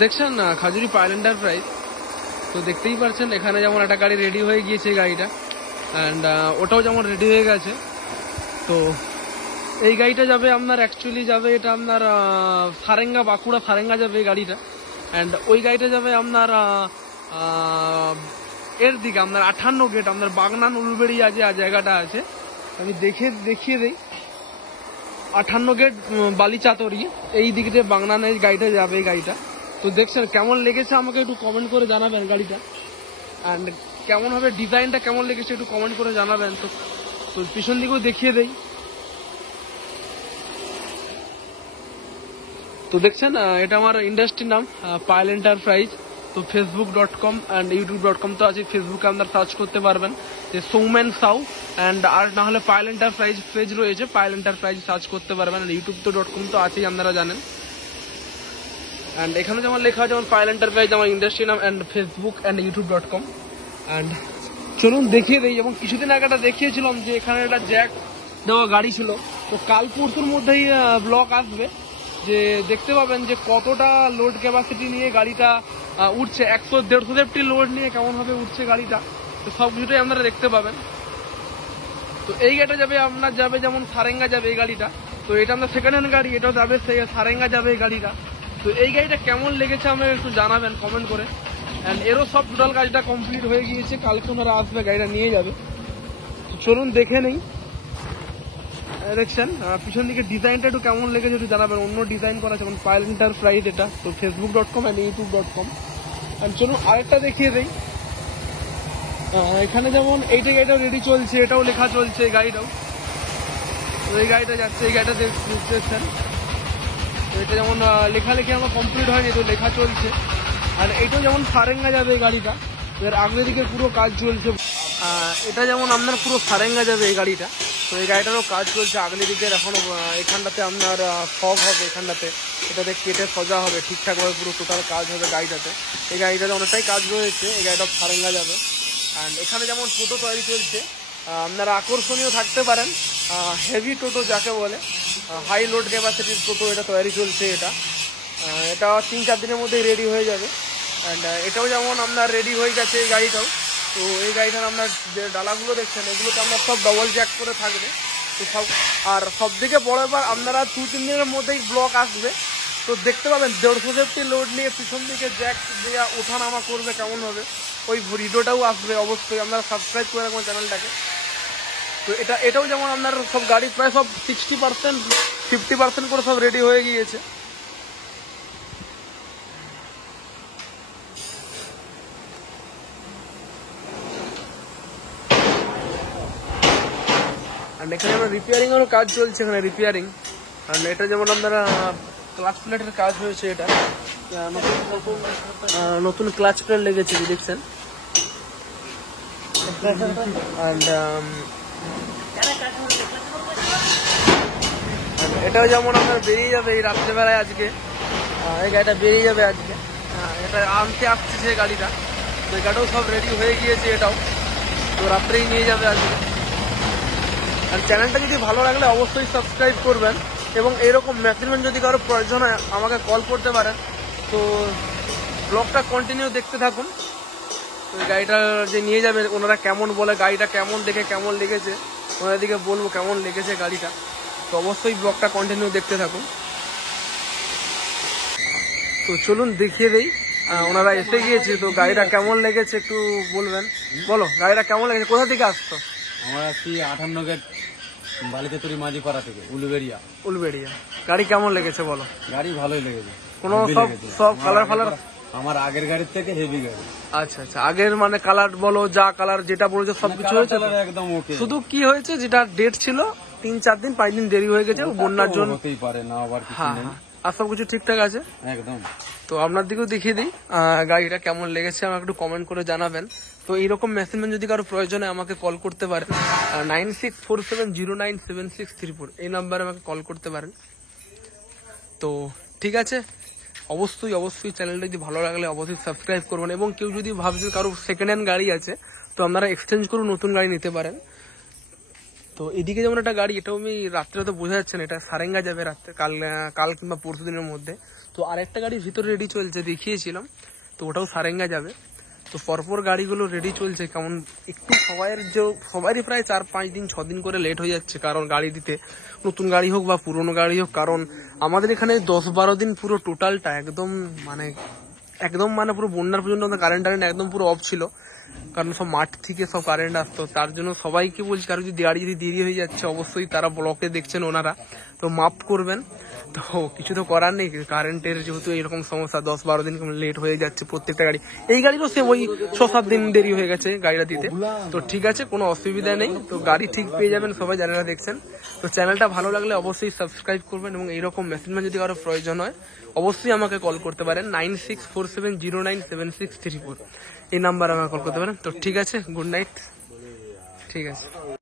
দেখছেন Khajuri pile enterprise. তো দেখতেই পাচ্ছেন এখানে যেমন একটা গাড়ি রেডি হয়ে গিয়েছে গাড়িটা, অ্যান্ড ওটাও যেমন রেডি হয়ে গেছে। তো এই গাড়িটা যাবে আপনার অ্যাকচুয়ালি যাবে এটা আপনার সারেঙ্গা, বাঁকুড়া সারেঙ্গা যাবে এই গাড়িটা। অ্যান্ড ওই গাড়িটা যাবে আপনার এর দিকে আপনার 58 গেট আপনার বাগনান উলবেড়িয়া যে জায়গাটা আছে, আমি দেখিয়ে দিই। 58 গেট বালিচাতরি এই দিক দিয়ে বাগনানে গাড়িটা যাবে এই গাড়িটা। তো দেখছেন কেমন লেগেছে আমাকে একটু কমেন্ট করে জানাবেন গাড়িটা, অ্যান্ড কেমন হবে ডিজাইনটা কেমন লেগেছে একটু কমেন্ট করে জানাবেন। তো পিছন দিকেও দেখিয়ে দেই। তো দেখছেন এটা আমার ইন্ডাস্ট্রির নাম পাইল এন্টারপ্রাইজ। তো facebook.com অ্যান্ড youtube.com তো আছে। ফেসবুকে আপনারা সার্চ করতে পারবেন যে সৌমেন সাউ, অ্যান্ড আর না হলে পাইল এন্টারপ্রাইজ পেজ রয়েছে, পাইল এন্টারপ্রাইজ সার্চ করতে পারবেন। ইউটিউব তো .com তো আছেই আপনারা জানেন। অ্যান্ড এখানে যেমন লেখা আছে যেমন পাইল এন্টারপ্রাইজ আমার ইন্ডাস্ট্রি নাম, and Facebook and youtube.com। And চলুন দেখিয়ে দিই। এবং কিছুদিন আগে একটা দেখিয়েছিলাম যে এখানে একটা জ্যাক দেওয়া গাড়ি ছিল। তো কাল পরশুর মধ্যেই ব্লগ আসবে, যে দেখতে পাবেন যে কতটা লোড ক্যাপাসিটি নিয়ে গাড়িটা উঠছে, 100-150 লোড নিয়ে কেমন ভাবে উঠছে গাড়িটা। তো সব কিছুটাই আপনারা দেখতে পাবেন। তো এই গাড়িটা যাবে আপনার যাবে যেমন সারেঙ্গা যাবে এই গাড়িটা। তো এটা আপনার সেকেন্ড হ্যান্ড গাড়ি, এটাও যাবে সেই সারেঙ্গা যাবে এই গাড়িটা। তো এই গাড়িটা কেমন লেগেছে আমাকে একটু জানাবেন কমেন্ট করে। অ্যান্ড এরও সব টোটাল কাজটা কমপ্লিট হয়ে গিয়েছে, কালকে ওনারা আসবে গাড়িটা নিয়ে যাবে। চলুন দেখে নেই। দেখছেন পিছন দিকে ডিজাইনটা একটু কেমন লেগেছে একটু জানাবেন। অন্য ডিজাইন করা যেমন পাইল এন্টারপ্রাইজ এটা। তো facebook.com অ্যান্ড youtube.com। আর চলুন আরেকটা দেখিয়ে দেই। এখানে যেমন এইটা গাড়িটাও রেডি চলছে, এটাও লেখা চলছে এই গাড়িটাও। তো এই গাড়িটা যাচ্ছে, এই গাড়িটা দেখছেন। তো এটা যেমন লেখালেখি আমার কমপ্লিট হয়নি, তো লেখা চলছে। আর এইটাও যেমন সারেঙ্গা যাবে এই গাড়িটা, এর আগের দিকে পুরো কাজ চলছে। এটা যেমন আপনার পুরো সারেঙ্গা যাবে এই গাড়িটা। তো এই গাড়িটারও কাজ চলছে আগের দিকের, এখনো এখানটাতে আপনার ফগ হবে, এখানটাতে এটাতে কেটে সজা হবে ঠিকঠাকভাবে, পুরো টোটাল কাজ হবে গাড়িটাতে। এই গাড়িটাতে অনেকটাই কাজ রয়েছে, এই গাড়িটা সারেঙ্গা যাবে। অ্যান্ড এখানে যেমন টোটো তৈরি চলছে, আপনারা আকর্ষণীয় থাকতে পারেন, হেভি টোটো যাকে বলে, হাই লোড ক্যাপাসিটির টোটো এটা তৈরি চলছে। এটা 3-4 দিনের মধ্যেই রেডি হয়ে যাবে। অ্যান্ড এটাও যেমন আপনার রেডি হয়ে গেছে এই গাড়িটাও। তো এই গাড়িটার আপনার যে ডালাগুলো দেখছেন এগুলোতে আপনার সব ডবল জ্যাক করে থাকবে। তো সব আর সব থেকে বড় ব্যাপার আপনারা 2-3 দিনের মধ্যেই ব্লক আসবে। তো দেখতে পাবেন 150 লোড নিয়ে পিছন দিকে জ্যাক দিয়ে ওঠানামা করবে কেমন হবে, ওই ভিডিওটাও আসবে। অবশ্যই আপনারা সাবস্ক্রাইব করে রাখবেন চ্যানেলটাকে। তো এটাও যেমন আপনার সব গাড়ি প্রায় সব 60% 50% করে সব রেডি হয়ে গিয়েছে। আর এখানে আমরা রিপেয়ারিং এরও কাজ চলছে, এখানে রিপেয়ারিং। আর এটা যেমন আপনারা ক্লাচ প্লেটের কাজ হয়েছে, এটা নতুন ক্লাচ প্লেট লেগেছে দেখছেন। এটাও যেমন আপনার বেরিয়ে যাবে এই রাত্রেবেলায় আজকে, এই গাড়িটা বেরিয়ে যাবে আজকে। এটা আনতে আসছে যে গাড়িটা, তো এই গাড়িটাও সব রেডি হয়ে গিয়েছে, এটাও তো রাত্রেই নিয়ে যাবে আজকে। আর চ্যানেলটা যদি ভালো লাগলে অবশ্যই সাবস্ক্রাইব করবেন, এবং এরকম মেশিনম্যান যদি কারো প্রয়োজন হয় আমাকে কল করতে পারেন। তো ব্লগটা কন্টিনিউ দেখতে থাকুন। তো এই গাড়িটা যে নিয়ে যাবে ওনারা কেমন বলে, গাড়িটা কেমন দেখে কেমন লেগেছে ওনাদের দিকে বলবো কেমন লেগেছে গাড়িটা। তো অবশ্যই ব্লগটা কন্টিনিউ দেখতে থাকুন। তো চলুন দেখিয়ে দেই, ওনারা এসে গিয়েছে। তো গাড়িটা কেমন লেগেছে একটু বলবেন। বলো গাড়িটা কেমন লেগেছে, কোথা থেকে আসতো? আমরা আসছি 58 গেট বালিচাতুরি মাঝিপাড়া থেকে, উলবেড়িয়া। গাড়ি কেমন লেগেছে বলো? গাড়ি ভালোই লেগেছে, কোনো সব কালার ফালার আমার আগের গাড়ির থেকে হেভি গাড়ি। আচ্ছা আচ্ছা, আগের মানে কালার বলো, যা কালার যেটা বলেছো সবকিছু হয়েছে একদম ওকে। শুধু কি হয়েছে যেটা ডেট ছিল 3-4 দিন 5 দিন দেরি হয়ে গেছে বন্যার জন্য, হতেই পারে না, আবার কিছু নেই। আর সবকিছু ঠিকঠাক আছে একদম। তো আপনার দিকেও দেখিয়ে দিই গাড়িটা কেমন লেগেছে আমাকে একটু কমেন্ট করে জানাবেন। তো এইরকম মেশিনম্যান যদি কারো প্রয়োজন হয় আমাকে কল করতে পারেন, 9647097634 এই নাম্বারে আমাকে কল করতে পারেন। তো ঠিক আছে, অবশ্যই চ্যানেলটা যদি ভালো লাগলে অবশ্যই সাবস্ক্রাইব করবেন। এবং কেউ যদি ভাবছেন কারো সেকেন্ড হ্যান্ড গাড়ি আছে তো আপনারা এক্সচেঞ্জ করুন, নতুন গাড়ি নিতে পারেন। তো এদিকে যেমন একটা গাড়ি, এটাও আমি রাত্রে তো বোঝা যাচ্ছে না, এটা সারেঙ্গা যাবে রাত্রে, কাল কিংবা পরশু দিনের মধ্যে। তো আরেকটা গাড়ি ভিতরে রেডি চলছে, দেখিয়েছিলাম, তো ওটাও সারেঙ্গা যাবে। তো পরপর গাড়িগুলো রেডি চলছে, কেমন একটু সবারই প্রায় 4-5 দিন 6 দিন করে লেট হয়ে যাচ্ছে, কারণ গাড়ি দিতে, নতুন গাড়ি হোক বা পুরোনো গাড়ি হোক। কারণ আমাদের এখানে 10-12 দিন পুরো টোটালটা একদম মানে পুরো বন্যার পর্যন্ত কারেন্ট একদম পুরো অফ ছিল, কারণ সব মাঠ থেকে সব কারেন্ট আসতো। তার জন্য সবাইকে বলছি, কারো যদি গাড়ি যদি দেরি হয়ে যাচ্ছে, অবশ্যই তারা ব্লকে দেখছেন ওনারা, তো মাফ করবেন। তো কিছু তো করার নেই, কারেন্টের যেহেতু এরকম সমস্যা, 10-12 দিন লেট হয়ে যাচ্ছে প্রত্যেকটা গাড়ি। এই গাড়িরও সেম ওই 6-7 দিন দেরি হয়ে গেছে গাড়িটা দিতে। তো ঠিক আছে, কোনো অসুবিধা নেই, তো গাড়ি ঠিক পেয়ে যাবেন, সবাই যারা দেখছেন। তো চ্যানেলটা ভালো লাগলে অবশ্যই সাবস্ক্রাইব করবেন, এবং এইরকম মেশিনম্যান যদি কারো প্রয়োজন হয় অবশ্যই আমাকে কল করতে পারেন, 9647097634 এই নাম্বার আমাকে কল করতে পারেন। তো ঠিক আছে, গুড নাইট, ঠিক আছে।